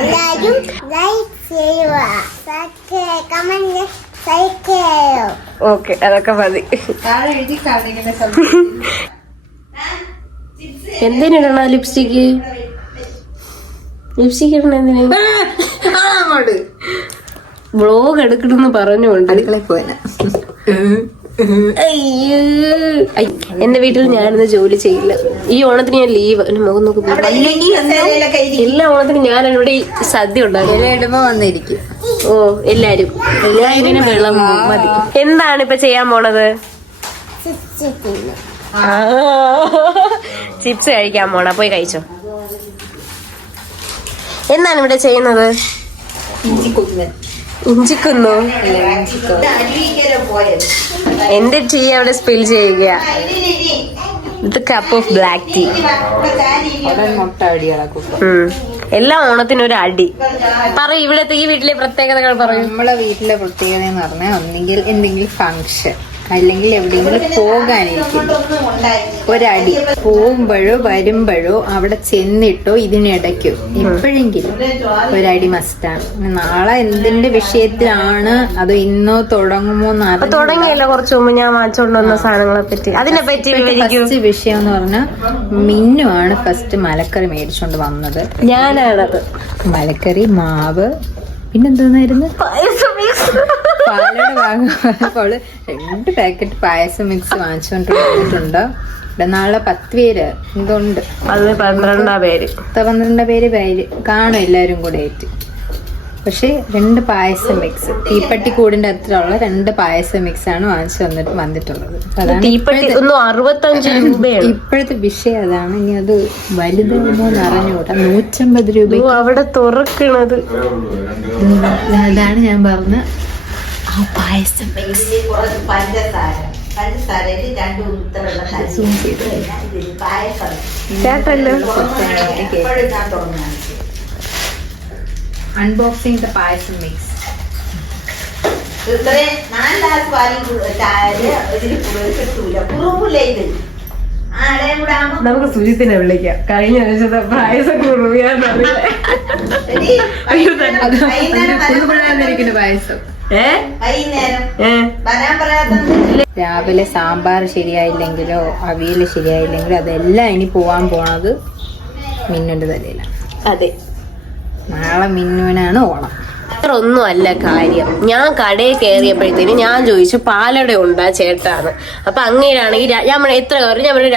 എല്ലാരും ലൈക്ക് ചെയ്യുക, കമന്റ് ചെയ്യുക. ഓക്കെ, അതൊക്കെ മതി. എന്തിനിടണ ലിപ്സ്റ്റിക്ക്? ലിപ്സ്റ്റിക് ഇടണ എന്തിനാ? വ്ലോഗ് എടുക്കണമെന്ന് പറഞ്ഞുകൊണ്ട് അടുക്കളയിൽ പോയന. അയ്യോ, എന്റെ വീട്ടിൽ ഞാനിന്ന് ജോലി ചെയ്യില്ല. ഈ ഓണത്തിന് ഞാൻ ലീവ്. മുഖം നോക്കി എല്ലാ ഓണത്തിനും ഞാൻ ഇവിടെ സദ്യ ഉണ്ടാകും. ഇടുമ്പോ വന്നിരിക്കും. ഓ, എല്ലാരും ഇങ്ങനെ വെള്ളം മതി. എന്താണ് ഇപ്പൊ ചെയ്യാൻ പോണത്? ചിപ്സ് കഴിക്കാൻ പോണ. പോയി കഴിച്ചോ. എന്താണ് ഇവിടെ ചെയ്യുന്നത്? ഇഞ്ചിക്കുന്നു. എന്റെ ടീ അവിടെ സ്പിൽ ചെയ്യുക. ഇത് കപ്പ് ഓഫ് ബ്ലാക്ക് ടീ. എല്ലാ ഓണത്തിനും ഒരു അടി. പറയും ഇവിടത്തെ ഈ വീട്ടിലെ പ്രത്യേകതകൾ പറയും. നമ്മളെ വീട്ടിലെ പ്രത്യേകത എന്ന് പറഞ്ഞാൽ ഒന്നെങ്കിൽ എന്തെങ്കിലും ഫംഗ്ഷൻ അല്ലെങ്കിൽ എവിടെയെങ്കിലും പോകാനിരിക്കും ഒരടി. പോകുമ്പോഴോ വരുമ്പോഴോ അവിടെ ചെന്നിട്ടോ ഇതിനിടയ്ക്കോ എപ്പോഴെങ്കിലും ഒരടി മസ്റ്റാണ്. നാളെ എന്തിന്റെ വിഷയത്തിലാണ് അതോ ഇന്നോ തുടങ്ങുമോ തുടങ്ങിയല്ലോ കുറച്ചു മുമ്പ് ഞാൻ വാങ്ങിച്ചോണ്ടുവന്ന സാധനങ്ങളെ പറ്റി. അതിനെ പറ്റി ഫസ്റ്റ് വിഷയം എന്ന് പറഞ്ഞാൽ മിന്നു ആണ് ഫസ്റ്റ് മലക്കറി മേടിച്ചോണ്ട് വന്നത്. ഞാനാണത്. മലക്കറി, മാവ്, പിന്നെന്തോന്നായിരുന്നു, പാലയുടെ ഭാഗമായപ്പോൾ 2 പാക്കറ്റ് പായസം മിക്സ് വാങ്ങിച്ചുകൊണ്ട് വന്നിട്ടുണ്ട്. ഇവിടെ നാളെ 10 പേര് ഇതുണ്ട്. 12 പേര് കാണും എല്ലാരും കൂടെ ആയിട്ട്. പക്ഷെ 2 പായസം മിക്സ്, തീപ്പട്ടിക്കൂടിന്റെ അത്ര ഉള്ള 2 പായസം മിക്സ് ആണ് വാങ്ങിച്ചു വന്നിട്ടുള്ളത്. അതാണ് ഇപ്പോഴത്തെ വിഷയം. അതാണ്. ഇനി അത് വലുതാകുമോ എന്ന് അറിഞ്ഞുകൂടാ. 150 രൂപ അവിടെ തുറക്കണത്. അതാണ് ഞാൻ പറഞ്ഞ ആ പായസം mix. Unboxing the payasam mix. നമുക്ക് സുജിത്തിനെ വിളിക്കാം. കഴിഞ്ഞ ആഴ്ചത്തെ പായസം പായസം. രാവിലെ സാമ്പാർ ശരിയായില്ലെങ്കിലോ അവിയല് ശരിയായില്ലെങ്കിലോ അതെല്ലാം ഇനി പോവാൻ പോണത് മിന്നുന്റെ തലയിലാണ്. അതെ, നാളെ മിന്നുവിനാണ് ഓണം. ഒന്നും അല്ല കാര്യം. ഞാൻ കടയിൽ കയറിയപ്പോഴത്തേന് ഞാൻ ചോദിച്ചു പാലട ഉണ്ടാ ചേട്ടാന്ന്. അപ്പൊ അങ്ങനെയാണെങ്കിൽ ഞാൻ എത്ര കവർ? ഞാൻ പറഞ്ഞു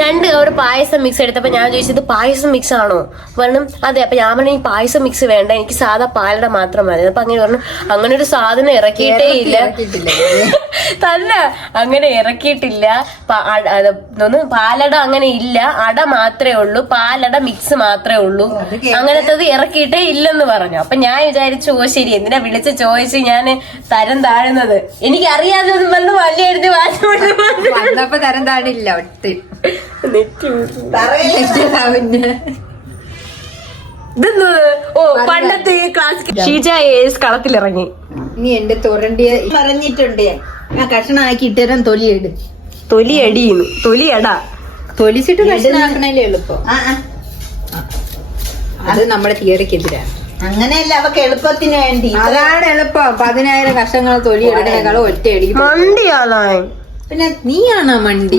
2 കവർ പായസം മിക്സ് എടുത്തപ്പോ ഞാൻ ചോദിച്ചത് പായസം മിക്സ് ആണോ പറഞ്ഞു. അതെ. അപ്പൊ ഞാൻ പറഞ്ഞു ഈ പായസം മിക്സ് വേണ്ട, എനിക്ക് സാധാ പാലട മാത്രം മതി. അപ്പൊ അങ്ങനെ പറഞ്ഞു അങ്ങനെ ഒരു സാധനം ഇറക്കിയിട്ടേ ഇല്ല. തന്നെ അങ്ങനെ ഇറക്കിയിട്ടില്ല. പാലട അങ്ങനെ ഇല്ല, അട മാത്രമേ ഉള്ളൂ, പാലട മിക്സ് മാത്രമേ ഉള്ളൂ, അങ്ങനത്തത് ഇറക്കിയിട്ടേ ഇല്ലെന്ന് പറഞ്ഞു. അപ്പൊ ഞാൻ വിചാരിച്ചു ഓ ശരി, എന്തിനാ വിളിച്ച് ചോദിച്ച് ഞാൻ തരം താഴുന്നത്. എനിക്ക് അറിയാതെ വന്ന് വലിയ എഴുതി വാങ്ങിച്ചപ്പോ തരം താഴില്ല. ഓ പണ്ടത്തെ ക്ലാസിക് ഷീജ കളത്തിലിറങ്ങി. നീ എന്റെ തൊരണ്ടിയ പറഞ്ഞിട്ടുണ്ട്. ഞാൻ കഷ്ണമാക്കി ഇട്ടേരം തൊലിയെടു. തൊലിയടിയുന്നു. തൊലിയടാ. തൊലിച്ചിട്ട് കഷ്ണാക്കണല്ലേ എളുപ്പം. അത് നമ്മുടെ തിയറിക്കെതിരാണ്. അങ്ങനെയല്ല, അവക്ക് എളുപ്പത്തിന് വേണ്ടി. അതാണ് എളുപ്പം. 10,000 കഷ്ണങ്ങൾ തൊലി എടുക്കണേക്കാളും ഒറ്റ അടിക്കും. പിന്നെ നീയാണോ മണ്ടി?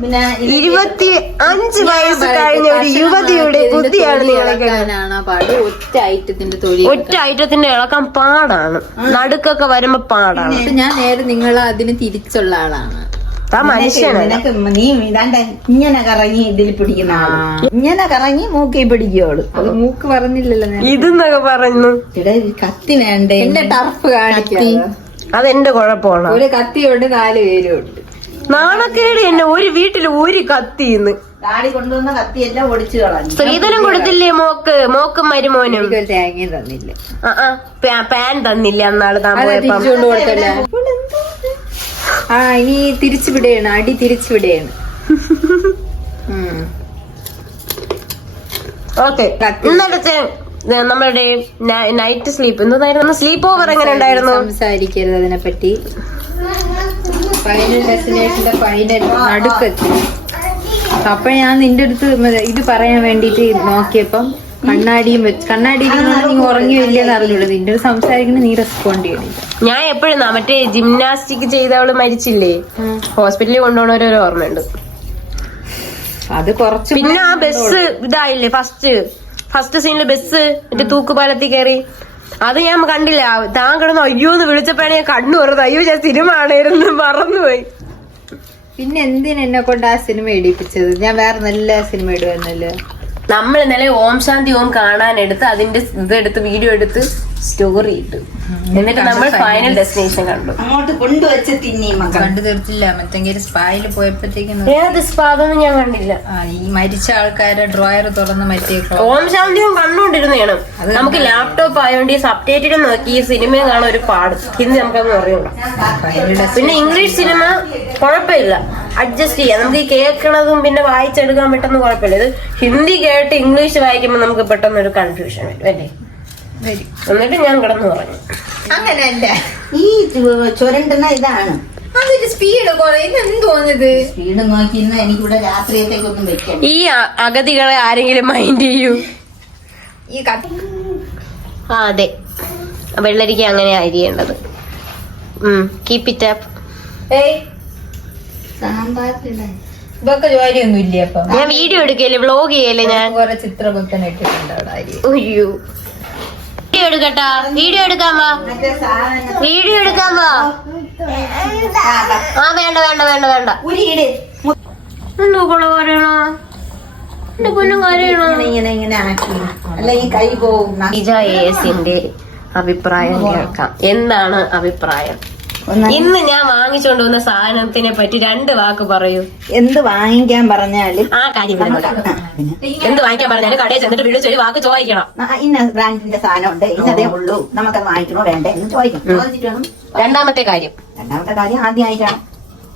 പിന്നെ 25 വയസ്സ് കഴിഞ്ഞ ഒരു യുവതിയുടെ ബുദ്ധിയാണ് പാട്. ഒറ്റ ഐറ്റത്തിന്റെ തൊലി, ഒറ്റ ഐറ്റത്തിന്റെ ഇളക്കാൻ പാടാണ്. നടുക്കൊക്കെ വരുമ്പോ പാടാണ്. ഞാൻ നേരെ നിങ്ങൾ അതിന് തിരിച്ചുള്ള ആളാണ്. നീ ഇതാണ്ട് ഇങ്ങനെ കറങ്ങി ഇതിൽ പിടിക്കുന്ന ഇങ്ങനെ കറങ്ങി മൂക്കി പിടിക്കുള്ളൂ. അത് മൂക്ക് പറഞ്ഞില്ലല്ലോ. ഇതെന്നൊക്കെ പറഞ്ഞു. കത്തി വേണ്ടേ? എന്റെ ടർഫ് കാണിക്കത്തി. അതെന്റെ കുഴപ്പമാണ്. ഒരു കത്തിയുണ്ട്, 4 പേരും ഉണ്ട്. നാണക്കേട് എന്നെ. ഒരു വീട്ടില് ഒരു കത്തിന്ന് ഡാഡി കൊണ്ടുവന്ന കത്തിയെല്ലാം ഒടിച്ചു കളഞ്ഞു. സ്ത്രീധനം കൊടുത്തില്ലേ മോക്കും മരുമോനും? തേങ്ങയും തന്നില്ല. പാൻ തന്നില്ല അന്നാള് താൻ പോയപ്പോ. ഇനി തിരിച്ചു വിടുകയാണ്. അടി തിരിച്ചു വിടുകയാണ്. ഓക്കെ. ഇന്നലത്തെ നമ്മളുടെ നൈറ്റ് സ്ലീപ്പ് എന്തായിരുന്നു? സ്ലീപ്പ് ഓവർ എങ്ങനെ ഉണ്ടായിരുന്നു? സംസാരിക്കരുത് അതിനെപ്പറ്റി. ഫൈനൽ ഡെസ്റ്റിനേഷന്റെ ഫൈനൽ നടുക്കെത്തി. അപ്പൊ ഞാൻ നിന്റെ അടുത്ത് ഇത് പറയാൻ വേണ്ടിട്ട് നോക്കിയപ്പം കണ്ണാടിയും വെച്ച് കണ്ണാടി നീ ഉറങ്ങിയോ ഇല്ലെന്ന് അറിഞ്ഞുള്ളൂ. നിന്റെ അടുത്ത് സംസാരിക്കണ നീ റെസ്പോണ്ട് ചെയ്യണില്ല. ഞാൻ എപ്പോഴും മറ്റേ ജിംനാസ്റ്റിക് ചെയ്തവള് മരിച്ചില്ലേ, ഹോസ്പിറ്റലിൽ കൊണ്ടുപോകണവരൊരു ഓർമ്മയുണ്ട്. അത് കുറച്ച് പിന്നെ ആ ബസ് ഇതായില്ലേ, ഫസ്റ്റ് സീനില് ബസ് മറ്റേ തൂക്കുപാലത്തിൽ കയറി, അത് ഞാൻ കണ്ടില്ല. താൻ കിടന്ന് അയ്യോന്ന് വിളിച്ചപ്പോഴാണ് ഞാൻ കണ്ണു പറഞ്ഞത്. അയ്യോ ഞാൻ സിനിമ ആണേരുന്നു മറന്നുപോയി. പിന്നെ എന്തിനാ എന്നെ കൊണ്ട് ആ സിനിമ എടുപ്പിച്ചത്? ഞാൻ വേറെ നല്ല സിനിമ ഇടുവന്നല്ലോ. നമ്മൾ ഇന്നലെ ഓം ശാന്തി ഓം കാണാനെടുത്ത് അതിന്റെ ഇതെടുത്ത് വീഡിയോ എടുത്ത് സ്റ്റോറി ഇട്ടു. എന്നിട്ട് നമ്മൾ ഫൈനൽ ഡെസ്റ്റിനേഷൻ കണ്ടു. അങ്ങോട്ട് കൊണ്ടുവച്ച് തിന്നി മക്കൾ കണ്ടു തീർത്തില്ല. മറ്റെങ്കിൽ സ്പായില് പോയപ്പോഴത്തേക്കും ഏത് സ്പാതൊന്നും ഞാൻ കണ്ടില്ല. ഈ മരിച്ച ആൾക്കാരെ ഡ്രോയർ തുറന്ന് മറ്റേ ഓം ശാന്തിയും കണ്ടുകൊണ്ടിരുന്നതാണ്. നമുക്ക് ലാപ്ടോപ്പ് ആയതുകൊണ്ട് ഈ സബ്ടൈറ്റിലും നോക്കി ഈ സിനിമയും കാണാൻ ഒരു പാട്. ഹിന്ദി നമുക്കത് അറിയണം. പിന്നെ ഇംഗ്ലീഷ് സിനിമ കുഴപ്പമില്ല, അഡ്ജസ്റ്റ് ചെയ്യാം. നമുക്ക് ഈ കേൾക്കണതും പിന്നെ വായിച്ചെടുക്കാൻ പെട്ടെന്ന് കുഴപ്പമില്ല. ഇത് ഹിന്ദി കേട്ട് ഇംഗ്ലീഷ് വായിക്കുമ്പോൾ നമുക്ക് പെട്ടെന്ന് ഒരു കൺഫ്യൂഷൻ വരും അല്ലേ. എന്നിട്ട് ഞാൻ കിടന്നു പറഞ്ഞു. അങ്ങനല്ല, ഈ ചുരണ്ടുന്ന ഇതാണ് അതൊരു സ്പീഡ് കുറയുന്നു തോന്നുന്നത്. സ്പീഡ് നോക്കിയിരുന്ന എനിക്കിവിടെ രാത്രിയത്തേക്കൊന്നും വെക്കാം. ഈ അഗതികളെ ആരെങ്കിലും മൈൻഡ് ചെയ്യൂ. ഈ അതെ, വെള്ളരിക്ക അങ്ങനെ അരിയേണ്ടത്. Keep it up. ഇതൊക്കെ ജോലിയൊന്നും ഇല്ല. അപ്പൊ ഞാൻ വീഡിയോ എടുക്കല്ലേ, വ്ലോഗ് ചെയ്യല്ലേ. ഞാൻ കുറെ ചിത്രമൊക്കെ ഇട്ടിട്ടുണ്ട് അവിടെ. അയ്യോ, വീഡിയോ എടുക്കട്ടാ? വീഡിയോ എടുക്കാൻ വാ, വീഡിയോ എടുക്കാൻ വാ. ആ വേണ്ട വേണ്ട വേണ്ട വേണ്ട. എന്തോ കൊള്ള പറയണോ, എന്റെ പൊന്നും കാര്യണോ. ഇങ്ങനെ ആക്കി അല്ല ഈ കൈ പോവും. ന്റെ അഭിപ്രായം കേൾക്കാം. എന്താണ് അഭിപ്രായം? ഇന്ന് ഞാൻ വാങ്ങിച്ചോണ്ട് വന്ന സാധനത്തിനെ പറ്റി 2 വാക്ക് പറയൂ. എന്ത് വാങ്ങിക്കാൻ പറഞ്ഞാലും ആ കാര്യം എന്ത് വാങ്ങിക്കാൻ പറഞ്ഞാലും കടയിൽ ചെന്നിട്ട് വിളിച്ചൊരു വാക്ക് ചോദിക്കണം. ഇന്ന ബ്രാൻഡിന്റെ സാധനം ഉണ്ട്, ഇന്നതേ ഉള്ളൂ, നമുക്കത് വാങ്ങിക്കണോ വേണ്ടേ എന്ന് ചോദിക്കണം. ചോദിച്ചിട്ട് വേണം. രണ്ടാമത്തെ കാര്യം ആദ്യമായിട്ടാണ്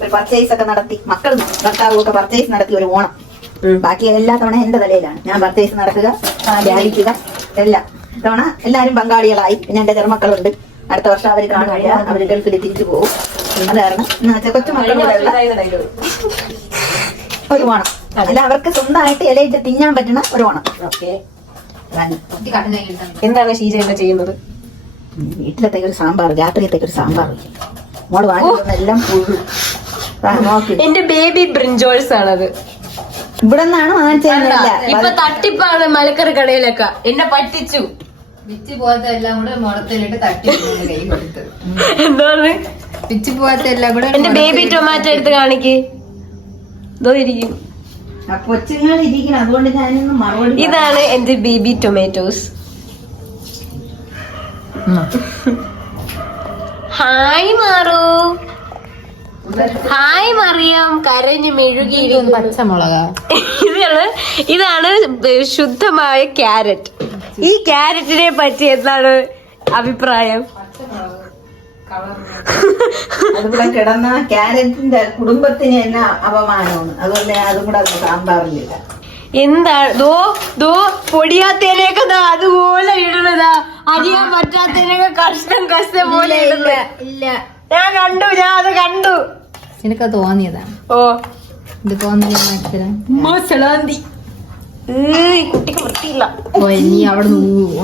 ഒരു പർച്ചേസ് ഒക്കെ നടത്തി, മക്കളും ഭർത്താവും ഒക്കെ പർച്ചേസ് നടത്തി ഒരു ഓണം. ബാക്കി എല്ലാ തവണ എന്റെ തലയിലാണ്. ഞാൻ പർച്ചേസ് നടക്കുക, ധ്യാനിക്കുക, എല്ലാം തവണ എല്ലാരും പങ്കാളികളായി. പിന്നെ എന്റെ ചെറുമക്കളുണ്ട്, അടുത്ത വർഷം അവര് കാണില്ല, അവര് ഗൾഫിൽ തിരിച്ചു പോകും. അത് കാരണം കൊച്ചുമക്കളുടെ ഒരു ഓണം അല്ല, അവർക്ക് സ്വന്തമായിട്ട് ഇലയിട്ട് തിന്നാൻ പറ്റുന്ന ഒരു ഓണം. ഓക്കെ, എന്താണ് ഷീജ ചെയ്യുന്നത്? വീട്ടിലത്തേക്ക് ഒരു സാമ്പാർ, രാത്രിയത്തേക്ക് ഒരു സാമ്പാർ. മോള് വാങ്ങിയെല്ലാം പുഴു നോക്കി. എന്റെ ബേബി ബ്രിഞ്ചോൾസ് ആണത്. ഇവിടെ നിന്നാണ് വാങ്ങിച്ചതല്ല, ഇപ്പൊ തട്ടിപ്പാണ് മലക്കറി കടയിലൊക്കെ. എന്നെ പറ്റിച്ചു. പിച്ച് പോലത്തെ എല്ലാം കൂടെ മുളത്തിലിട്ട് തട്ടി കൈ കൊടുത്ത്. എന്താണ് പിച്ച് പോലത്തെ എല്ലാം കൂടെ? എന്റെ ബേബി ടൊമാറ്റോ എടുത്ത് കാണിക്ക്. ഇതോ ഇരിക്കും, കൊച്ചുങ്ങൾ ഇരിക്കണം. അതുകൊണ്ട് ഞാനൊന്ന് മറുപടി. ഇതാണ് എന്റെ ബേബി ടൊമാറ്റോസ്. ഹായ് മാറു, ഹായ് മറിയം. കരഞ്ഞു മെഴുകിയിരിക്കുന്നു. പച്ചമുളക. ഇതാണ് ശുദ്ധമായ ക്യാരറ്റ്. ഈ ക്യാരറ്റിനെ പറ്റി എന്താണ് അഭിപ്രായം? അതുകൂടെ കിടന്ന ക്യാരറ്റിന്റെ കുടുംബത്തിന് തന്നെ അപമാനമാണ്. അതുകൊണ്ട് അതും കൂടെ സാമ്പാറിലില്ല. എന്താണ് ദോ പൊടിയാത്തേനൊക്കെ അതുപോലെ ഇടണതാ. അരിയാൻ പറ്റാത്തതിനൊക്കെ കഷ്ടം പോലെ ഇടുന്നത്. ഇല്ല, ഞാൻ കണ്ടു, ഞാൻ അത് കണ്ടു. നിനക്ക് തോന്നിയതാണ്. ഓ, ഇത് തോന്നിയ മത്സരം. കുട്ടിക്ക് വൃത്തിയില്ല. നീ അവിടെ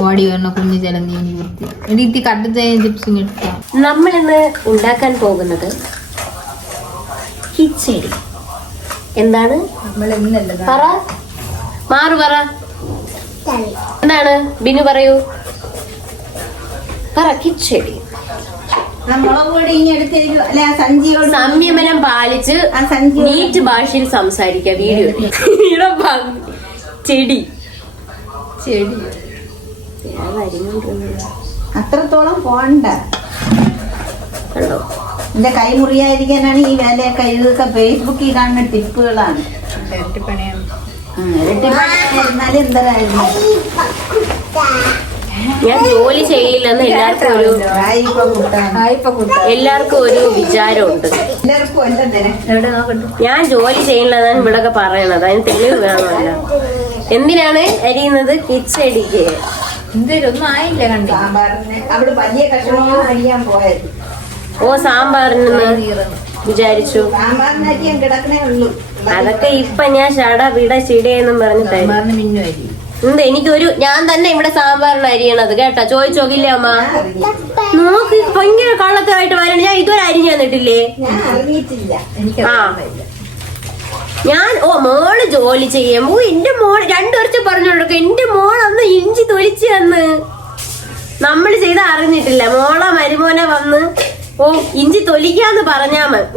ഓടി വരണ കുഞ്ഞു ജലം നീ വൃത്തി. എനിക്ക് കട്ടത്തെ ചിപ്സ് കിട്ടാം. നമ്മളിന്ന് ഉണ്ടാക്കാൻ പോകുന്നത് കിച്ചടി. എന്താണ് നമ്മൾ ഇന്നല്ല പറ, മാറു പറ. എന്താണ് ബിനു പറയൂ, പറ. കിച്ചടി മുളക് പൊടി ഇനി എടുത്തിരിക്കും. അല്ലെ ആ സഞ്ചിയോട് സംയമനം പാലിച്ച് നീറ്റ് ഭാഷയിൽ സംസാരിക്കുക. വീഡിയോ ചെടി ചെടി അത്രത്തോളം പോണ്ട. കണ്ടോ, എന്റെ കൈ മുറിയായിരിക്കാനാണ് ഈ വേലയൊക്കെ. ഇതൊക്കെ ഫേസ്ബുക്കിൽ കാണുന്ന ടിപ്പുകളാണ്. ഇരട്ടിപ്പണിയാണ്. ഇരട്ടിപ്പണിയായിരുന്നാലും എന്തരായിരുന്നു. ഞാൻ ജോലി ചെയ്യില്ലെന്ന് എല്ലാവർക്കും ഒരു വിചാരമുണ്ട്. എല്ലാവർക്കും അല്ല, ഞാൻ ജോലി ചെയ്യില്ലെന്നാണ് ഇവിടൊക്കെ പറയണത്. അതിന് തെളിവ് വേണമല്ല. എന്തിനാണ് അരിയുന്നത്? കിച്ചടിക്ക്. എന്തേലും ആയില്ല കണ്ടു. സാമ്പാറിന് അവിടെ വലിയ കഷ്ണങ്ങൾ അരിയാൻ പോയത്. ഓ, സാമ്പാറിന് വിചാരിച്ചു? സാമ്പാറിനരിയും കിടക്കണേ ഉള്ളൂ. അതൊക്കെ ഇപ്പൊ ഞാൻ ഷട വിട ചിടയെന്നും പറഞ്ഞു തരും. സാമ്പാറിന് മിന്നു അരി. എന്ത് ഞാൻ തന്നെ ഇവിടെ സാമ്പാറിന് അരിയണത് കേട്ടാ. ചോദിച്ചോക്കില്ലേ അമ്മ? നോക്ക് ഭയങ്കര കള്ളത്തായിട്ട് വരണം. ഞാൻ ഇതുവരെ അരിഞ്ഞു തന്നിട്ടില്ലേ? ഞാൻ അറിഞ്ഞിട്ടില്ല. എനിക്ക് ആ ഞാൻ മോള് ജോലി ചെയ്യുമ്പോ എന്റെ മോൾ 2 വർഷം പറഞ്ഞു കൊടുക്കും. എന്റെ മോൾ അന്ന് ഇഞ്ചി തൊലിച്ച് തന്ന് നമ്മള് ചെയ്ത് അറിഞ്ഞിട്ടില്ല. മോളെ മരുമോനെ വന്ന് ഇഞ്ചി തൊലിക്കാന്ന് പറഞ്ഞാ മതി.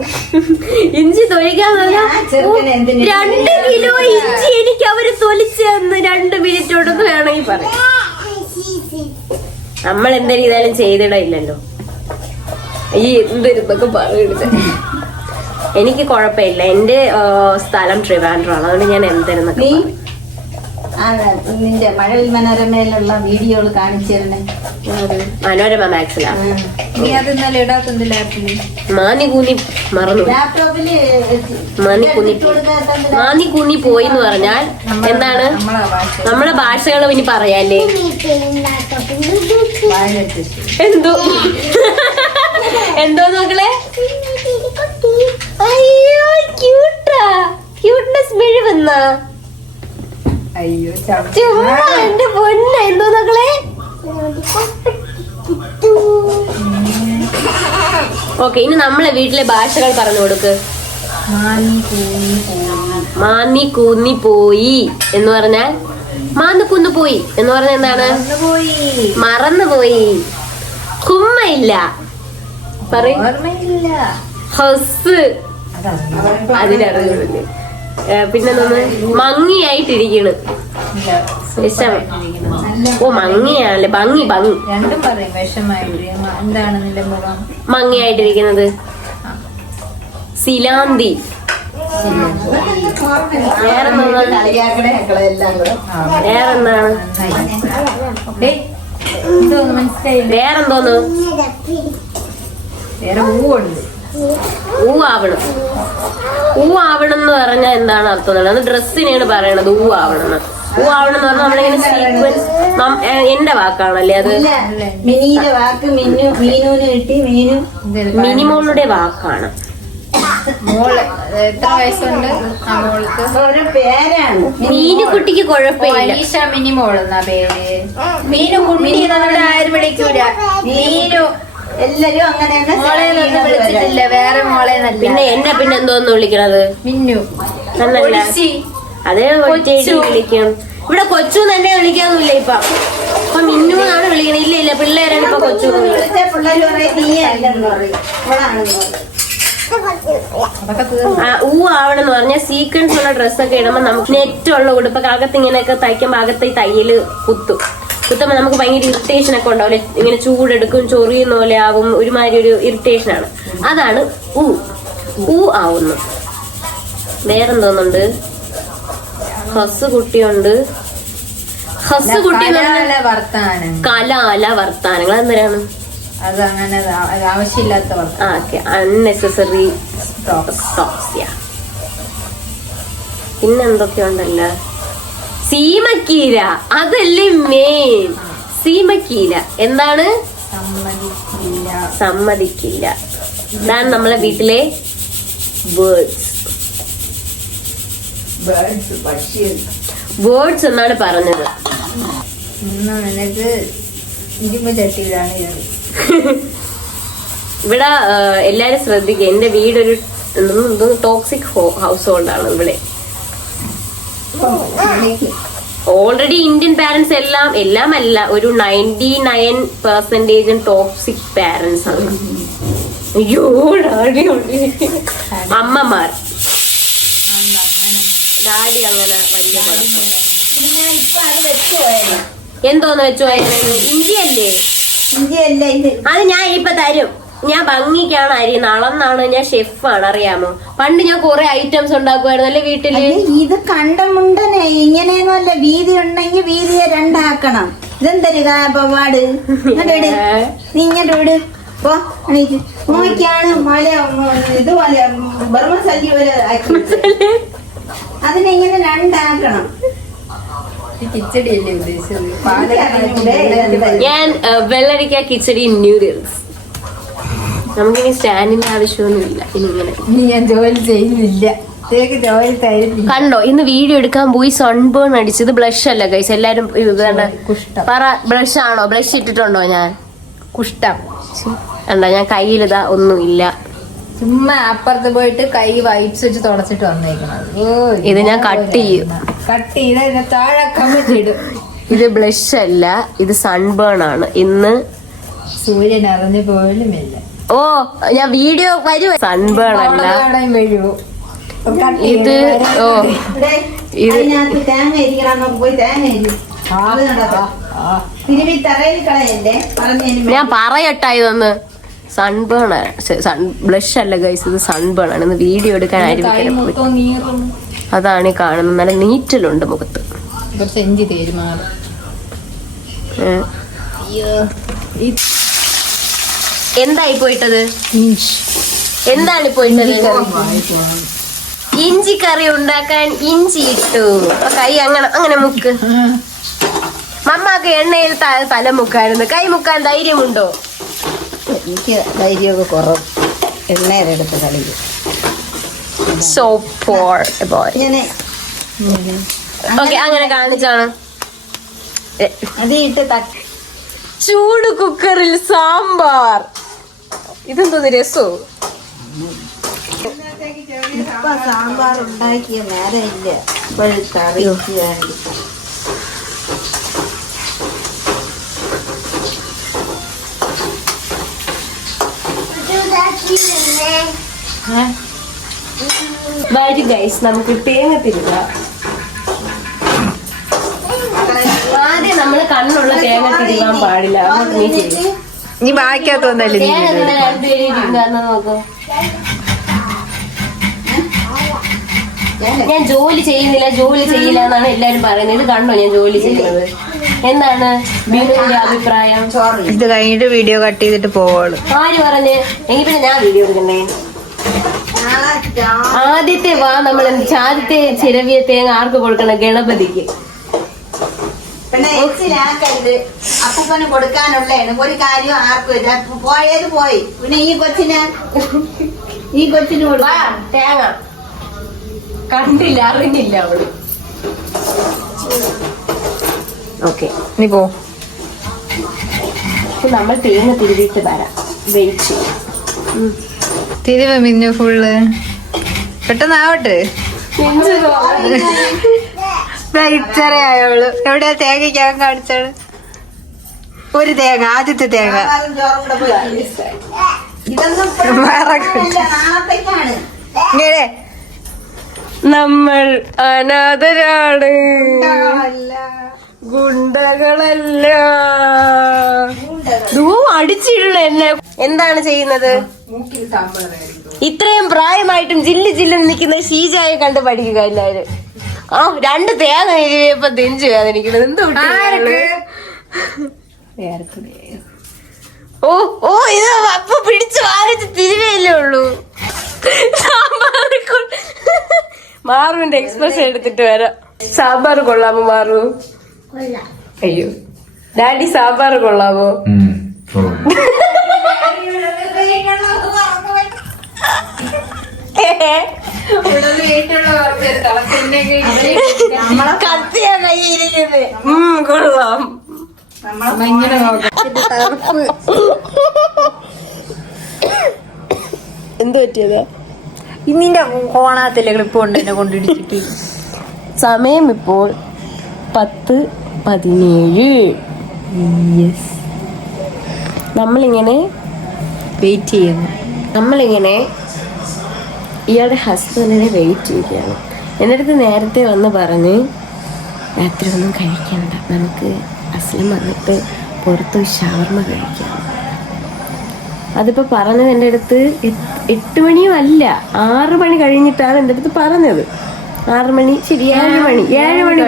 ഇഞ്ചി തൊലിക്കാന്ന് പറഞ്ഞാ 2 കിലോ ഇഞ്ചി എനിക്ക് അവര് തൊലിച്ച് തന്ന് 2 മിനിറ്റ് കൊടുത്ത് വേണമെങ്കിൽ പറയാം. നമ്മൾ എന്താ ചെയ്താലും ചെയ്തിടയില്ലല്ലോ. ഈ എന്തൊക്കെ പറയുന്നത്. എനിക്ക് കുഴപ്പമില്ല. എന്റെ സ്ഥലം ട്രിവാൻഡ്രമാണ്. അതുകൊണ്ട് ഞാൻ എന്തെന്നൊക്കെ നിന്റെ മഴവിൽ മനോരമയിലുള്ള വീഡിയോകൾ കാണിച്ചു തരണേ. മനോരമ മാക്സിലാണ്. നീ അത് ഇന്നലെ ഇടാത്തത് ലാപ്പില്. മാനി കൂന്നി മറന്നു. ലാപ്ടോപ്പില് മാനി കൂന്നി പോയി എന്ന് പറഞ്ഞാൽ എന്താണ്? നമ്മളെ ഭാഷകൾ ഇനി പറയാല്ലേ? എന്തോ നോക്കളെ. അയ്യോ ക്യൂട്ടാ. ക്യൂട്ട്നെസ് മെഴുകുന്ന. അയ്യോ ചുമ്മാ എന്റെ പൊന്ന. എന്തോ നോക്കളെ. ഓക്കെ, ഇനി നമ്മളെ വീട്ടിലെ ഭാഷകൾ പറഞ്ഞു കൊടുക്ക്. മാന്നി കൂന്നി പോയി എന്ന് പറഞ്ഞാൽ മാന്ന് കുന്നു പോയി എന്ന് പറഞ്ഞാൽ എന്താണ്? മറന്നുപോയി. കുമ്മയില്ല പറയും. ഹസ് അതിനറിയില്ല. പിന്നെന്തൊന്ന്? മങ്ങിയായിട്ടിരിക്കണ്. മങ്ങിയാണല്ലേ. ഭംഗി ഭംഗി രണ്ടും പറയും. എന്താണ് നിന്റെ മുഖം മങ്ങിയായിട്ടിരിക്കുന്നത്? സിലാന്തി. വേറെന്താണ്? വേറെന്തോന്ന്? വേറെ ഊവുണ്ട്. ഊവാവണം. ഊവാവണം എന്ന് പറഞ്ഞാൽ എന്താണ് അർത്ഥം? അത് ഡ്രസ്സിനെയാണ് പറയണത്. ഊവാവണം. ഊവാവണം എന്ന് പറഞ്ഞാൽ നമ്മളിങ്ങനെ സീക്വൻസ്. എന്റെ വാക്കാണല്ലേ അത്? മിനിയുടെ വാക്ക് മീനൂന് കിട്ടി. മിനിമോളുടെ വാക്കാണ്. മോള് എത്ര വയസ്സുണ്ട് ആ മോൾക്ക്? ഒരു പേരാണ്. മീനുകുട്ടിക്ക് കുഴപ്പമില്ല. അലീഷ മിനിമോൾ എന്നാ പേര്. മീനു കുട്ടി എന്നോട് ആരും വിളിക്കൂല. മീനു എല്ലാരും അങ്ങനെ മോളെ വിളിച്ചിട്ടില്ല. വേറെ മോളെ പിന്നെ എന്തോന്ന് വിളിക്കണത്? മിന്നു. അതേ വിളിക്കണം. ഇവിടെ കൊച്ചു തന്നെ വിളിക്കാന്നില്ല ഇപ്പൊ മിന്നു എന്നാണ് വിളിക്കണത്. ഇല്ല പിള്ളേരാണ് ഇപ്പൊ കൊച്ചു. പിള്ളേര് പറയും നീ അല്ലെന്ന് പറയും. ഊ ആവണമെന്ന് പറഞ്ഞാൽ സീക്വൻസ് ഉള്ള ഡ്രസ്സൊക്കെ ഇടുമ്പോ നമുക്ക് നെറ്റുള്ള ഉടുപ്പൊക്കെ അകത്ത് ഇങ്ങനെയൊക്കെ തയ്ക്കുമ്പോ അകത്ത് ഈ തയ്യല് കുത്തുമ്പോ നമുക്ക് ഭയങ്കര ഇറിറ്റേഷൻ ഒക്കെ ഉണ്ടാവില്ലേ? ഇങ്ങനെ ചൂടെടുക്കും, ചൊറിയുന്ന പോലെ ആവും, ഒരുമാതിരി ഒരു ഇറിറ്റേഷൻ ആണ്. അതാണ് ഊ ആവുന്നു. വേറെന്തോന്നുണ്ട്? ഹസ് കുട്ടിയുണ്ട്. ഹസ് കുട്ടി കലാല വർത്താനങ്ങൾ എന്തിനാണ്? അത് അങ്ങനെ ആവശ്യമില്ലാത്ത അൺനെസസറി ടോക്സ്. പിന്നെന്തൊക്കെയുണ്ടല്ലോ? സീമക്കീര. അതല്ലേ മെയിൻ. സീമക്കീര എന്താണ്? സമ്മതിക്കില്ല. ഇതാണ് നമ്മളെ വീട്ടിലെ വേർഡ്സ് എന്നാണ് പറഞ്ഞത്. നിനക്ക് ഇരുമ്പ് ചട്ടിയിലാണ് ഇവിടെ എല്ലാരും ശ്രദ്ധിക്കുക. എന്റെ വീടൊരു ടോക്സിക് ഹൗസ് ഹോൾഡാണ്. ഇവിടെ ഓൾറെഡി ഇന്ത്യൻ പാരന്റ്സ് എല്ലാം അല്ല, ഒരു 99% ടോക്സിക് പാരന്റ്സ് ആണ്. അയ്യോ അമ്മമാർ. ഡാഡി അങ്ങനെ വലിയ എന്തോന്ന് വെച്ചോ? ഇന്ത്യയല്ലേ? അത് ഞാൻ ഇപ്പൊ തരും. ഞാൻ ഭംഗിക്കാണ് അരിയുന്നത്. അളന്നാണ്. ഞാൻ ഷെഫാണ്, അറിയാമോ? പണ്ട് ഞാൻ കുറെ ഐറ്റംസ് ഉണ്ടാക്കുമായിരുന്നു അല്ലേ വീട്ടില്. ഇത് കണ്ടമുണ്ടനെ ഇങ്ങനെയൊന്നുമല്ല. വീതി ഉണ്ടെങ്കിൽ വീതിയെ 2 ആക്കണം. ഇതെന്തൊരു പാട്. നീ ഇങ്ങോട്ട് വിട്. നോക്കിയാണ് മല ഇതുപോലെ ബർമ സല്ലി പോലെ ആക്കി. അതിനെ ഇങ്ങനെ 2 ആക്കണം. കിച്ചടിയല്ലേ ഉദ്ദേശിച്ചത്? ഞാൻ വെള്ളരിക്ക കിച്ചടി നൂഡിൽസ്. നമുക്കിനി സ്റ്റാൻഡിന്റെ ആവശ്യമൊന്നുമില്ല ഇനി ഇങ്ങനെ. ഇനി ഞാൻ ജോലി ചെയ്യുന്നില്ല, ജോലി തരുന്നില്ല. കണ്ടോ ഇന്ന് വീഡിയോ എടുക്കാൻ പോയി സൺബേൺ അടിച്ചത്. ബ്ലഷ് അല്ല ഗൈസ്, എല്ലാരും കുഷ്ഠം. പറ ബ്ലഷ് ആണോ? ബ്ലഷ് ഇട്ടിട്ടുണ്ടോ ഞാൻ? കുഷ്ഠം. കണ്ട ഞാൻ കയ്യിലിതാ ഒന്നുമില്ല. ചുമ്മാ അപ്പുറത്ത് പോയിട്ട് കൈ വൈറ്റ്സ് വെച്ച് തുടച്ചിട്ട് വന്നേക്കുന്നത്. ഇത് ഞാൻ കട്ട് ചെയ്യും. കട്ട് ചെയ്ത് താഴെ കമന്റ് ഇടും. ഇത് ബ്ലഷ് അല്ല, ഇത് സൺബേൺ ആണ്. ഇന്ന് സൂര്യൻ അറിഞ്ഞു പോലുമില്ല. ഓ ഞാൻ വീഡിയോ വരും. സൺബേൺ അല്ല വീഴുവോ? ഇത്. ഓ ഇത് അതിനകത്ത് തേങ്ങ ഇരിക്കണം, പോയി തേങ്ങ ഇരിക്കും. തിരുവി തറയിൽ കളയല്ലേ പറഞ്ഞു. ഞാൻ പറയട്ടാ ഇതൊന്ന് സൺബേൺ ബ്ലഷ് അല്ല ഗൈസ്, ഇത് സൺബേൺ ആണ്. ഇന്ന് വീഡിയോ എടുക്കാൻ ആയിരിക്കും. അതാണ് ഈ കാണുന്നത്. നല്ല നീറ്റലുണ്ട് മുഖത്ത്. സെഞ്ചി തേരുമാറും. എന്തായി പോയിട്ടത്? എന്താണ് പോയിട്ടത്? ഇഞ്ചി കറി ഉണ്ടാക്കാൻ ഇഞ്ചി ഇട്ടു. കൈ അങ്ങനെ അങ്ങനെ മുക്ക്. മമ്മക്ക് എണ്ണയിൽ തല മുക്കായിരുന്നു, കൈ മുക്കാൻ ധൈര്യമുണ്ടോ? എനിക്ക് ധൈര്യമൊക്കെ കുറവ്. എണ്ണയെടുത്ത് കളിയിൽ So poor boy. ഇങ്ങനെ ഓക്കെ അങ്ങനെ കാണിച്ചാണ്. അത് ഇട്ട് ചൂട് കുക്കറിൽ സാമ്പാർ. ഇതെന്തോന്ന് രസോ? ഇപ്പൊ സാമ്പാർ ഉണ്ടാക്കിയ നേരം ഇല്ല. ഇപ്പോൾ കറി വേണ്ടി വരും ഗൈസ്, നമുക്ക് തേങ്ങ തിരുക. ആദ്യം നമ്മള് കണ്ണുള്ള തേങ്ങ തിരുവാൻ പാടില്ല. നീ ചെയ്യും. നീ ബാക്കിയാത്തോന്നല്ലേ തേങ്ങ തിരുന്ന രണ്ടുപേരും ഇരുന്ന് നോക്കൂ. ഞാൻ ജോലി ചെയ്യുന്നില്ല, ജോലി ചെയ്യില്ല എന്നാണ് എല്ലാരും പറയുന്നത്. ഇത് കണ്ടോ ഞാൻ ജോലി ചെയ്യുന്നത്? എന്താണ് ബിനുവിന്റെ അഭിപ്രായം? ഇത് കഴിഞ്ഞിട്ട് വീഡിയോ കട്ട് ചെയ്തിട്ട് പോവുള്ളൂ. ആര് പറഞ്ഞ്? എങ്കിൽ പിന്നെ ഞാൻ വീഡിയോ എടുക്കണ്ടേ? ആദ്യത്തെ ആദ്യത്തെ ചിരവിയ തേങ്ങ ആർക്ക് കൊടുക്കണം? ഗണപതിക്ക്. പിന്നെ എച്ചിലാക്കരുത്. അപ്പൂപ്പന് കൊടുക്കാനുള്ളതാണ്. ഒരു കാര്യം ആർക്കും പോയത് പോയി. പിന്നെ ഈ കൊച്ചിന് കൊടുക്കാം തേങ്ങ. കണ്ടില്ല, അറിഞ്ഞില്ല അവള്. ഓക്കെ നീ പോ. നമ്മൾ തേങ്ങ തിരുവിട്ട് വരാം. വെയിറ്റ് ചെയ്യും. തിരിവ് മിന്നു ഫുള്ള് പെട്ടെന്നാവട്ടെ. ഇത്രയായോളൂ. എവിടെയാ തേങ്ങയ്ക്കാൻ കാണിച്ചാണ്? ഒരു തേങ്ങ, ആദ്യത്തെ തേങ്ങ. ഇതൊന്നും നാളത്തേക്കാണ്. ഇങ്ങനെ നമ്മൾ അനാഥരാണ്, ഗുണ്ടകളല്ല. അടിച്ചിട്ടുള്ള എന്നെ എന്താണ് ചെയ്യുന്നത്? ഇത്രയും പ്രായമായിട്ടും ജില്ല് ജില്ലെന്ന് നിൽക്കുന്ന ഷീജായെ കണ്ട് പഠിക്കുക എല്ലാരും. ആ 2 തേങ്ങ ഇപ്പൊ തെഞ്ചു വേദനിക്കുന്നത്. എന്ത് ഓ ഇത് അപ്പൊ പിടിച്ച് വാങ്ങിച്ച് തിരികെയല്ലേ ഉള്ളൂ. മാറുവിന്റെ എക്സ്പ്രഷൻ എടുത്തിട്ട് വരാം. സാമ്പാർ കൊള്ളാമോ മാറു? അയ്യോ ഡാഡി സാമ്പാർ കൊള്ളാമോ? കത്തിയാ കയ്യിരിക്കുന്നത്. കൊള്ളാം. എന്ത് പറ്റിയതാ? ഇന്നിന്റെ കോണാത്തിലെ ക്ലിപ്പ് കൊണ്ട് എന്നെ കൊണ്ടിടിച്ചിട്ട്. സമയം ഇപ്പോൾ 10:17. നമ്മളിങ്ങനെ വെയിറ്റ് ചെയ്യുന്നു. നമ്മളിങ്ങനെ ഇയാളുടെ ഹസ്ബൻഡിനെ വെയിറ്റ് ചെയ്യുകയാണ്. എൻ്റെ അടുത്ത് നേരത്തെ വന്ന് പറഞ്ഞ് രാത്രി ഒന്നും കഴിക്കണ്ട, നമുക്ക് അസ്ലം വന്നിട്ട് പുറത്ത് ഷവർമ കഴിക്കാം. അതിപ്പോൾ പറഞ്ഞത് എൻ്റെ അടുത്ത് 8 മണിയും അല്ല, 6 മണി കഴിഞ്ഞിട്ടാണ് എൻ്റെ അടുത്ത് പറഞ്ഞത്. 6 മണി ശരി 7 മണി 7 മണി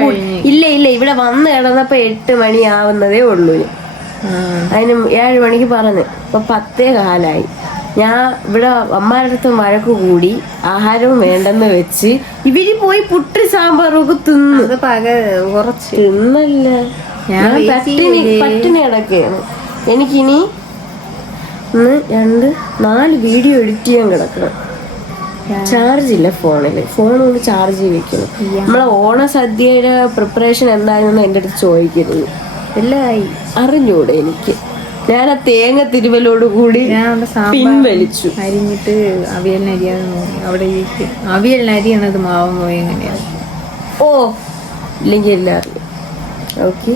ഇല്ല ഇവിടെ വന്ന് കിടന്നപ്പോൾ 8 മണി ആവുന്നതേ ഉള്ളൂ. അതിന് 7 മണിക്ക് പറഞ്ഞു. ഇപ്പൊ 10:15. ഞാൻ ഇവിടെ അമ്മാരുടെ അടുത്ത് വഴക്ക് കൂടി ആഹാരവും വേണ്ടെന്ന് വെച്ച് ഇവര് പോയി പുട്ട് സാമ്പാറൊക്കെ തിന്നു. തിന്നല്ല, ഞാൻ പട്ടിണി കിടക്കുകയാണ്. എനിക്കിനി 1 2 4 വീഡിയോ എഡിറ്റ് ചെയ്യാൻ കിടക്കണം. ചാർജ് ഇല്ല ഫോണിൽ. ഫോൺ കൊണ്ട് ചാർജ് ചെയ്ത് വെക്കണം. നമ്മളെ ഓണസദ്യയുടെ പ്രിപ്പറേഷൻ എന്തായിരുന്നു എൻ്റെ അടുത്ത് ചോദിക്കരുത്. എല്ലാം അറിഞ്ഞൂടെ എനിക്ക്. ഞാൻ ആ തേങ്ങ തിരുവലോട് കൂടി പിൻവലിച്ചു. അരിഞ്ഞിട്ട് അവിയലിന് അരിയാതെ നോക്കി അവിടെ അവിയലിന് അരിയണത് മാവും പോയി എങ്ങനെയാണ്. ഓ ഇല്ലെങ്കിൽ എല്ലാവരും ഓക്കെ.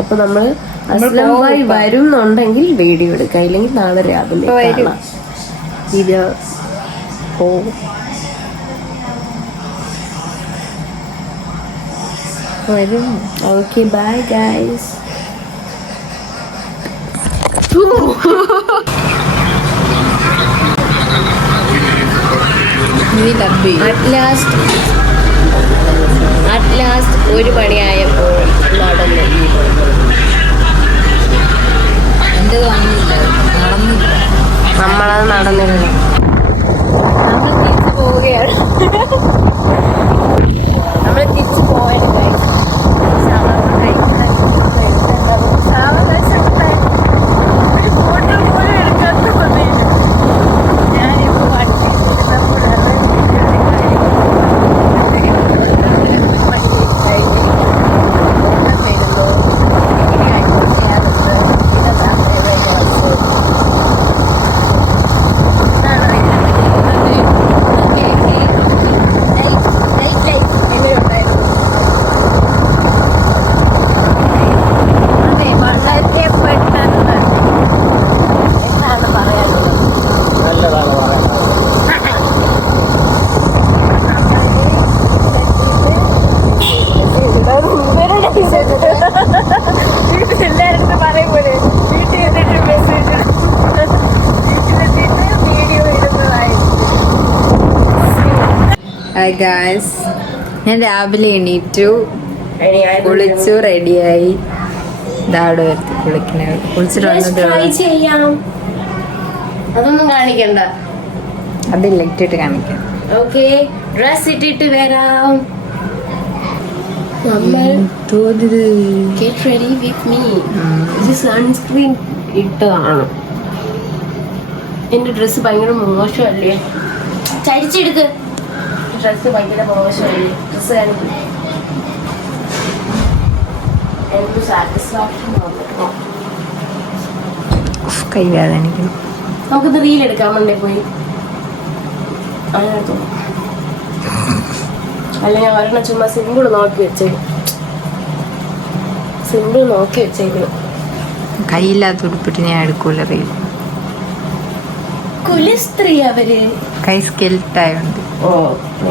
അപ്പൊ നമ്മള് അസ്ലംഭായി വരുന്നുണ്ടെങ്കിൽ വീഡിയോ എടുക്കാം, ഇല്ലെങ്കിൽ നാളെ രാവിലെ കാണാം. ഇത് വരും. Okay bye guys. At last 1 മണിയായപ്പോൾ നടന്നു. നമ്മളത് നടന്നില്ല. പോവുകയാണ്. നമ്മൾ തിരിച്ചു പോയത് ഗായ്സ്, ഞാൻ രാവിലെ എണീറ്റു, കുളിച്ചു, റെഡിയായി. ഇതാടെ വരുത്തി കുളിക്കണ. കുളിച്ചിട്ട് വന്നത് അതൊന്നും കാണിക്കണ്ട. അതില്ല, ഇട്ടിട്ട് കാണിക്കാം. ഓക്കെ, ഡ്രസ് ഇട്ടിട്ട് വരാം. Get ready with me. ഇത് സൺസ്ക്രീൻ ഇട്ടതാണ്. എന്റെ ഡ്രസ് ഭയങ്കര മോശമല്ലേ? ചരിച്ചെടുക്ക്. ഡ്രസ് ഭയങ്കര മോശമല്ലേ? ഡ്രസ് കാണിക്കും. എന്ത് സാറ്റിസ്ഫാക്ഷൻ ആണ്. കൈ വേദനിക്കുന്നു. നമുക്കിത് റീൽ എടുക്കാൻ വേണ്ടി പോയി അതിനകത്തു. അല്ലെങ്കിൽ ഒരെണ്ണം ചുമ്മാ സിമ്പിൾ നോക്കി വെച്ചേക്കും. സിമ്പിൾ നോക്കി വെച്ചേക്കണം. കൈയില്ലാത്ത ഉടുപ്പിട്ട് ഞാൻ എടുക്കൂല റീൽ. കുലസ്ത്രീ അവര് കൈ സ്കെൽറ്റായോണ്ട്. ഓ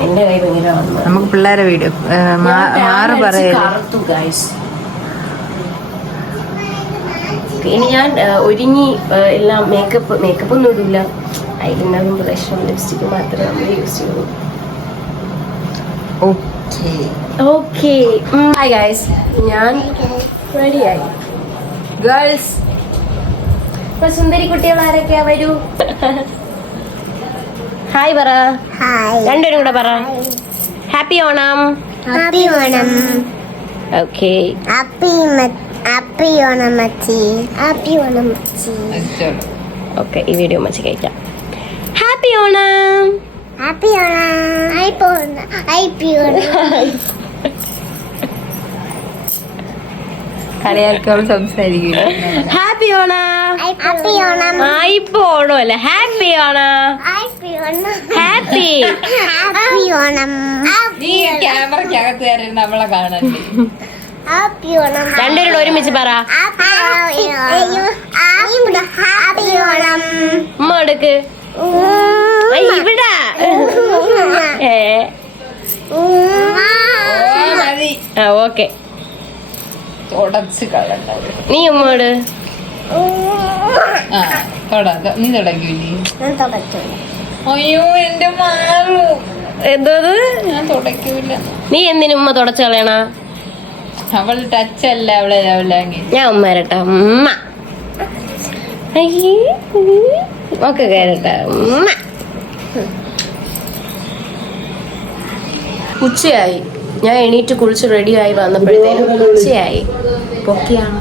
എന്റെ കൈ ഭയങ്കര നമുക്ക് പിള്ളേരെ വീഡിയോ മാറ് പറയല്ലേ. ഇനി ഞാൻ ഒരുങ്ങി എല്ലാം മേക്കപ്പ് ഒന്നും ഇടില്ല. ഐലൈനറും ബ്ലഷും ലിപ്സ്റ്റിക്കും മാത്രമേ നമ്മൾ യൂസ് ചെയ്യുള്ളൂ. ഓക്കെ ഹായ് ഗൈസ്, ഞാൻ റെഡിയായി. ഗേൾസ്, ഇപ്പൊ സുന്ദരി കുട്ടികൾ ആരൊക്കെയാ? വരൂ. ഹായ് പറ. രണ്ടുപേരും കൂടെ പറ. Happy Onam. Happy Onam. Okay, happy Onam മച്ചി. ഹാപ്പി ഓണം മച്ചി. ഓക്കെ, ഈ വീഡിയോ മച്ചി കഴിക്കാം. Happy Onam. Happy Onam. Happy Onam. കളിയാക്കുമ്പോൾ സംസാരിക്കുക. ഹാപ്പി ഓണം. ഹാപ്പി ഓണം. ഇപ്പൊ ഓണം അല്ല, happy Onam. Happy Onam. Happy happy Onam. ക്യാമറക്കകത്ത് കയറി നമ്മളെ കാണണ്ടേ. ഹാപ്പി ഓണം. രണ്ടുപേരും ഒരുമിച്ച് പറ. ഹാപ്പി ഓണം. ഉമ്മ എടുക്ക്. ഇവിടെ ഓക്കെ, തുടച്ച് കളണ്ട. നീ ഉമ്മോട്. നീ തുടങ്ങിയില്ലേ? അയ്യോ എന്റെ മാറു. എന്തോ ഞാൻ തുടക്കൂല. നീ എന്തിനു ഉമ്മ തുടച്ചു കളയണ? അവൾ ടച്ച് അല്ല, അവളെ ഞാൻ ഉമ്മ വരട്ടെ. ഉമ്മ ഒക്കെ കയറട്ടെ. ഉമ്മ. ഉച്ചയായി. ഞാൻ എണീറ്റ് കുളിച്ച് റെഡിയായി വന്നപ്പോഴത്തേനും ഉച്ചയായി. പൊക്കിയാണ്.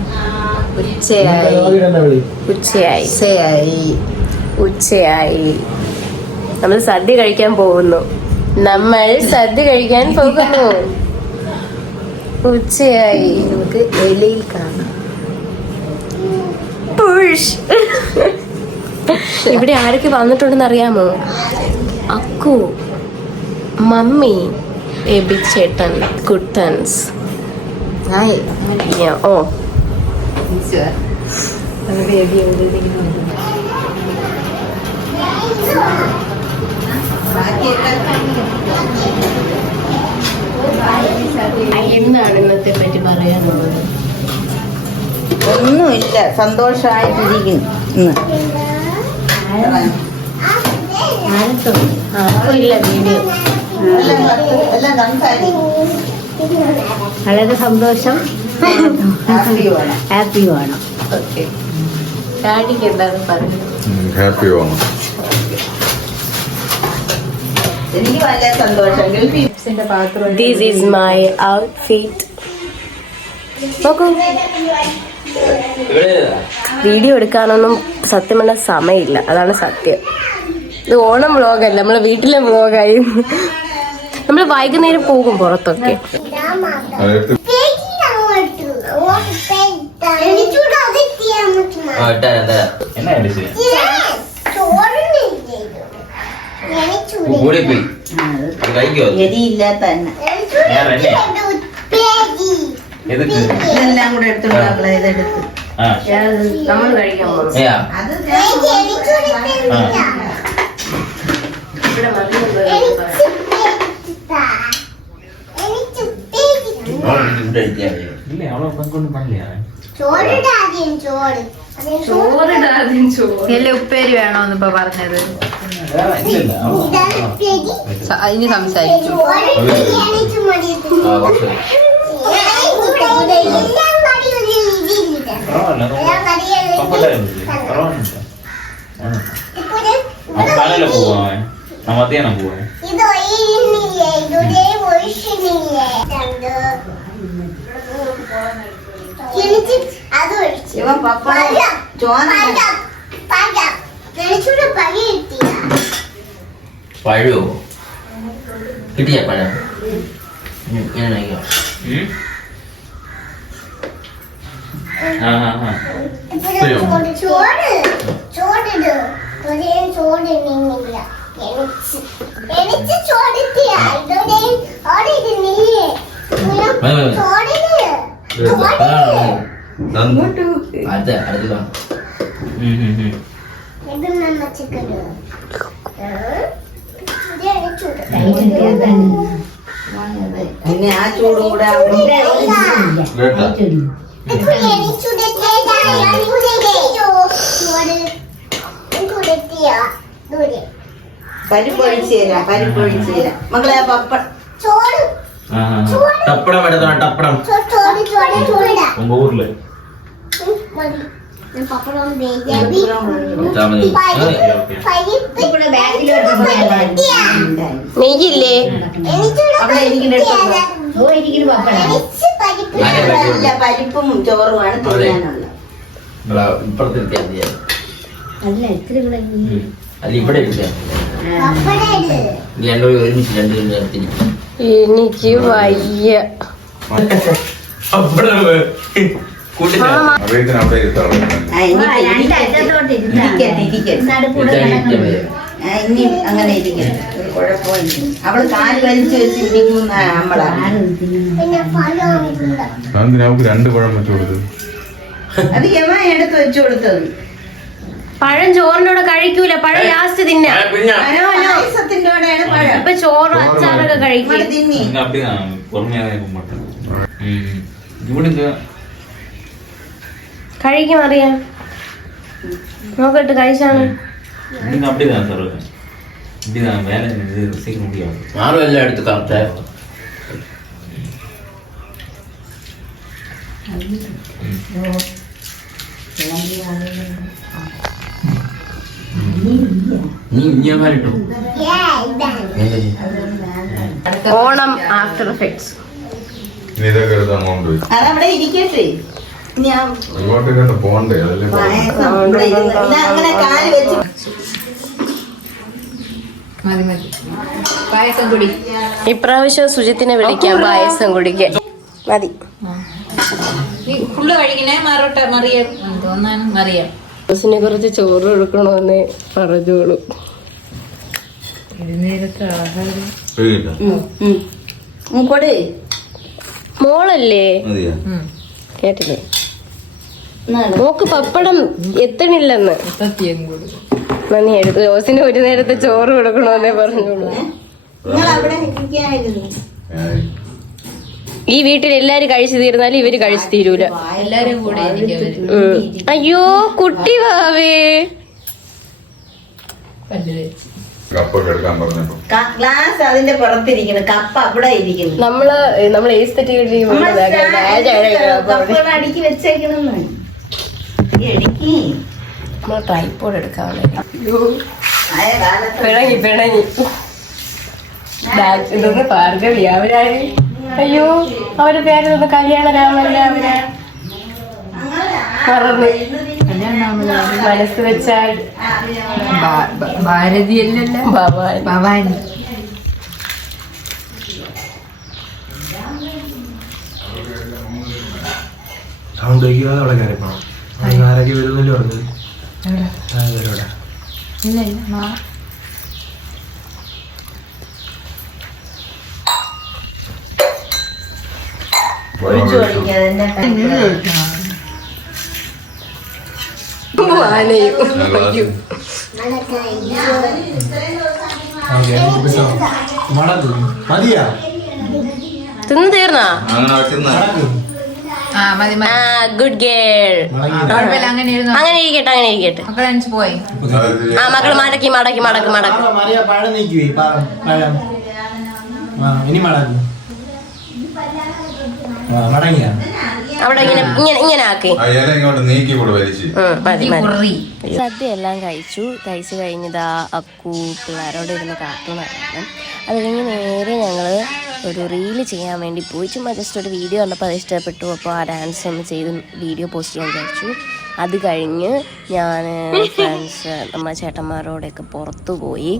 ഉച്ചയായി ഉച്ചയായി ഉച്ചയായി ഉച്ചയായി. നമ്മൾ സദ്യ കഴിക്കാൻ പോകുന്നു. ഉച്ചയായി. നമുക്ക് ഇലയിൽ കാണാം. ഇവിടെ ആരൊക്കെ വന്നിട്ടുണ്ടെന്ന് അറിയാമോ? അക്കു, മമ്മി, എബി ചേട്ടൻ, കുട്ടൻസ്. ഓ എന്താണ് ഇന്നത്തെ പറ്റി പറയാനുള്ളത്? ഒന്നുമില്ല, സന്തോഷമായിട്ടിരിക്കുന്നു ഇന്ന്. ഇല്ല വീഡിയോ എല്ലാം സംസാരിക്കും. വളരെ സന്തോഷം. ഹാപ്പി വേണം. ഓക്കെ. ഡാഡിക്ക് എന്താണ് പറയുന്നത്? ഹാപ്പി വേണം. എനിക്ക് വളരെ സന്തോഷം. This is my outfit. നോക്കൂ, വീഡിയോ എടുക്കാനൊന്നും സത്യമുള്ള സമയമില്ല, അതാണ് സത്യം. ഇത് ഓണം വ്ളോഗല്ല, നമ്മളെ വീട്ടിലെ വ്ളോഗായി. നമ്മൾ വൈകുന്നേരം പോകും പുറത്തൊക്കെ. എരിയില്ലാത്ത തന്നെ ഇതെല്ലാം കൂടെ എടുത്തുണ്ടാക്കുക. ഇതെടുത്ത് നമ്മൾ കഴിക്കാൻ പോകും. അത് ഇവിടെ മതി. എല്ലാം ഉപ്പേരി വേണോന്ന് ഇപ്പൊ പറഞ്ഞത്. ഇനി സംസാരിച്ചു. മധ്യാഹ്നം പോവാ. ഇവൻ പപ്പ ചോന പഴോ കിട്ടിയ പഴം പിന്നെ ആ ചൂടും കൂടെ പരിപ്പൊഴിച്ച് തരാം. പരിപ്പൊഴിച്ച് തരാം മക്കളെ. പപ്പ ടപ്പടം എടുത്തോണം. ടപ്പടം ഊരില് നെയ്യില്ലേ? അവിടെ ഇരിക്കുന്ന പരിപ്പും ചോറുമാണ് തിന്നാനുള്ളത്. ഇപ്പുറത്തിരിക്കാൻ അല്ല ഇവിടെ ഇരിക്കാം. ഒരുമിച്ച് രണ്ടുപേരും ചേർത്തിരിക്കും. എനിക്ക് വയ്യ. അവിടെ ഇരുത്താം. ഇനി അങ്ങനെ ഇരിക്കണം. ഒരു കുഴപ്പമില്ല. അവള് കാല് വലിച്ചു വെച്ച് ഇരിക്കുന്ന നമ്മളാണ്. നമുക്ക് 2 പഴം വെച്ചു കൊടുത്തു. അത് യവ എടുത്ത് വെച്ചു കൊടുത്തത്. പഴം ചോറിനോട് കഴിക്കൂല. പഴം ലാസ്റ്റ് തിന്നാ. പായസത്തിന്റെ കൂടെയാണ് പഴം. ഇപ്പൊ ചോറും അച്ചാറൊക്കെ കഴിക്കും. തിന്നി കഴിക്കും അറിയാം. നോക്കട്ട് കഴിച്ചാണ്. ആറും എല്ലാം എടുത്ത് കറക്റ്റ്. ഓണം ആഫ്റ്റർ എഫക്ട്സ് ഇതൊക്കെ എടുത്ത് അങ്ങോട്ട് പോയി. അതവിടെ ഇരിക്കട്ടെ. ഞാൻ അങ്ങോട്ട് പോണ്ടേ അതല്ലേ പായസം ഇവിടെ ഇരുന്ന് ഞാൻ അങ്ങനെ കാല് വെച്ച് മതി മതി പായസം കുടി. ഇപ്രാവശ്യം സുജിത്തിനെ വിളിക്കാം പായസം കുടിക്കാൻ. മതി. നീ ഫുള്ള് കഴിക്കണേ. മറിയം തോന്നാണ് മറിയം. ബസ്സിനെ കുറച്ച് ചോറ് കൊടുക്കണമെന്ന് പറഞ്ഞോളൂ. നേരത്തെ ആഹാരം കൊടേ മോളല്ലേ കേട്ടില്ലേ? മോക്ക് പപ്പടം എത്തണില്ലെന്ന്. സത്യം കൊടുക്കും. നന്ദി എടുത്തു. ജോസിന് ഒരു നേരത്തെ ചോറ് കൊടുക്കണമെന്നേ പറഞ്ഞോളൂ. നിങ്ങൾ അവിടെ ഇരിക്കായിരുന്നു. ഈ വീട്ടിൽ എല്ലാരും കഴിച്ചു തീർന്നാലും ഇവര് കഴിച്ചു തീരൂല. എല്ലാരും കൂടെ ഇരിക്കും. അയ്യോ കുട്ടി വാവേ. കപ്പൊക്കെ എടുക്കാൻ പറഞ്ഞപ്പോ ഗ്ലാസ് അതിന്റെ പുറത്തിരിക്കുന്നു, കപ്പ് അവിടെ ഇരിക്കുന്നു. നമ്മള് കപ്പുകൾ അടുക്കി വെച്ചേക്കണെന്ന് എടുക്കി നമ്മള് ട്രൈപോഡ് എടുക്കാൻ ആയ കാലത്ത് പിണങ്ങി ഇതൊന്ന് ഭാർഗവി അവരായി. അയ്യോ അവര് പേരൊന്ന് കല്യാണ രാമല്ല അവരാ മറന്ന്. മനസ്സ് വെച്ചാൽ ഭാരതിയല്ലല്ലോ ഭവാൻ. ഭവാനി. സൗണ്ട് വയ്ക്കാതെ അവിടെ കയറി പോണം. ആരൊക്കെ വരുന്നല്ലോ പറഞ്ഞത്. ഇല്ല ഇല്ല മാ ഒഴിച്ചു ഒഴിക്കാതെ എന്നെ മതിയാ തിന്നു തീർന്നാ? അങ്ങനെ വെച്ചിരുന്ന ആ മതി മതി. Good girl. കുഴപ്പമില്ല. അങ്ങനെ ഇരുന്നു. അങ്ങനെ ഇരിക്കട്ടെ അങ്ങനെ ഇരിക്കട്ടെ. മക്കൾ അഞ്ച് പോയി. ആ മക്കള് മടക്കി മടക്കി മടക്കി മടക്കി. മറിയ പഴം നീക്കുവേ. പഴം ഇനി മടക്കും. മടങ്ങിയ അവിടെ ഇങ്ങനെ ഇങ്ങനെ ഇങ്ങനെ ആക്കി. ആ ഇല ഇങ്ങോട്ട് നീക്കി കൂടെ വലിച്ച് മതി മതി. കുറി. സദ്യ എല്ലാം കഴിച്ചു കഴിഞ്ഞതാ അക്കു പിള്ളേരോട് ഇരുന്ന് കാർട്ടൂൺ ആയിരുന്നു. അത് കഴിഞ്ഞ് നേരെ ഞങ്ങൾ ഒരു റീല് ചെയ്യാൻ വേണ്ടി പോയി. ചുമ്മാ ജസ്റ്റ് ഒരു വീഡിയോ കണ്ടപ്പോൾ അത് ഇഷ്ടപ്പെട്ടു. അപ്പോൾ ആ ഡാൻസ് ഒന്ന് ചെയ്ത് വീഡിയോ പോസ്റ്റ് ചെയ്യാൻ വിചാരിച്ചു. അത് കഴിഞ്ഞ് ഞാൻ ഫ്രണ്ട്സ് നമ്മുടെ ചേട്ടന്മാരോടൊക്കെ പുറത്തു പോയി.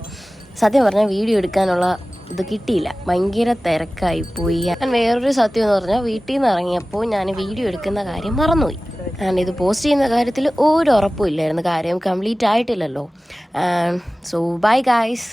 സത്യം പറഞ്ഞാൽ വീഡിയോ എടുക്കാനുള്ള ഇത് കിട്ടിയില്ല, ഭയങ്കര തിരക്കായിപ്പോയി. ഞാൻ വേറൊരു സത്യം എന്ന് പറഞ്ഞാൽ വീട്ടിൽ നിന്ന് ഇറങ്ങിയപ്പോൾ ഞാൻ വീഡിയോ എടുക്കുന്ന കാര്യം മറന്നുപോയി. ആൻഡ് ഇത് പോസ്റ്റ് ചെയ്യുന്ന കാര്യത്തിൽ ഒരു ഉറപ്പും ഇല്ലായിരുന്നു, കാര്യം കംപ്ലീറ്റ് ആയിട്ടില്ലല്ലോ. So bye guys.